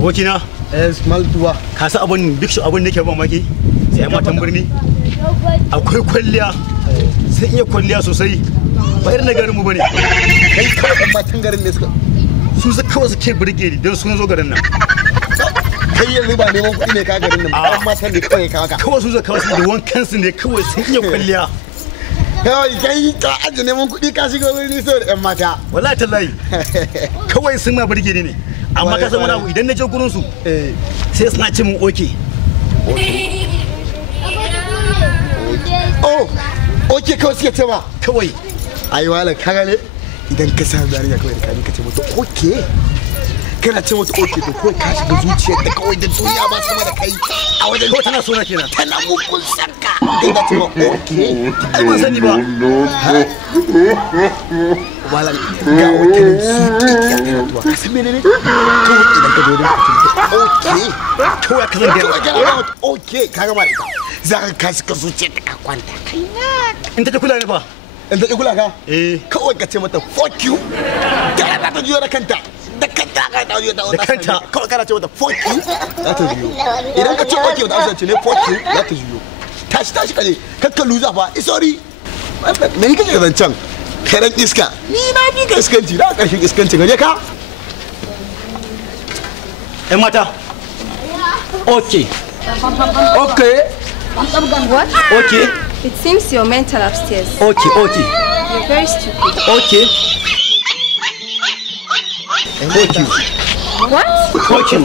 abokina small tuwa ka san abun duk shi abun nake ba maki sai matan birni akwai kwalliya sai iya kwalliya sosai ba irin na garin mu bane kai kawai dan matan garin ne su kawai suke burge ni don sun zo garin nan kai yanzu ba neman kuɗi ne ka garin nan ba matan ne kawai ka kawai su zo kawai da wankan su ne kawai sun iya kwalliya kawai kai ka aje neman kuɗi ka shiga wurin so da yan mata wallahi tallahi kawai sun ma burge ni ne amma ka san wani abu idan na je gurin su sai suna ce mun oke oke kawai suke ce ma kawai ai wala ka gane idan ka samu yarinya kawai da ka ce mata oke kana ce mata oke to kawai ka shiga zuciyar ta kawai da duniya ba sama da kai a wajen ko tana so na kenan tana mugun sanka idan ta ce ma oke ai ban sani ba wala ga wakilin su ka san menene kawai idan ka zo da oke kawai ka zan ga oke ka gama da ita za ka shiga zuciyar ta ka kwanta kai in ta kula ne fa in ta kula ka kawai ka ce mata fuck you da za ta juyo da kanta da kanta ka ta juyo da kanta kawai kana ce mata fuck you za ta juyo idan ka ce okay da amsa ce ne fuck you za ta juyo tashi kaje kakka luza fa isori me ni kake zancan karen iska ni na bi ka iskanci da karshen iskanci gaje ka mata okay What? Okay. It seems you're mental upstairs. Okay. You're very stupid. Okay. Okay. What? Okay.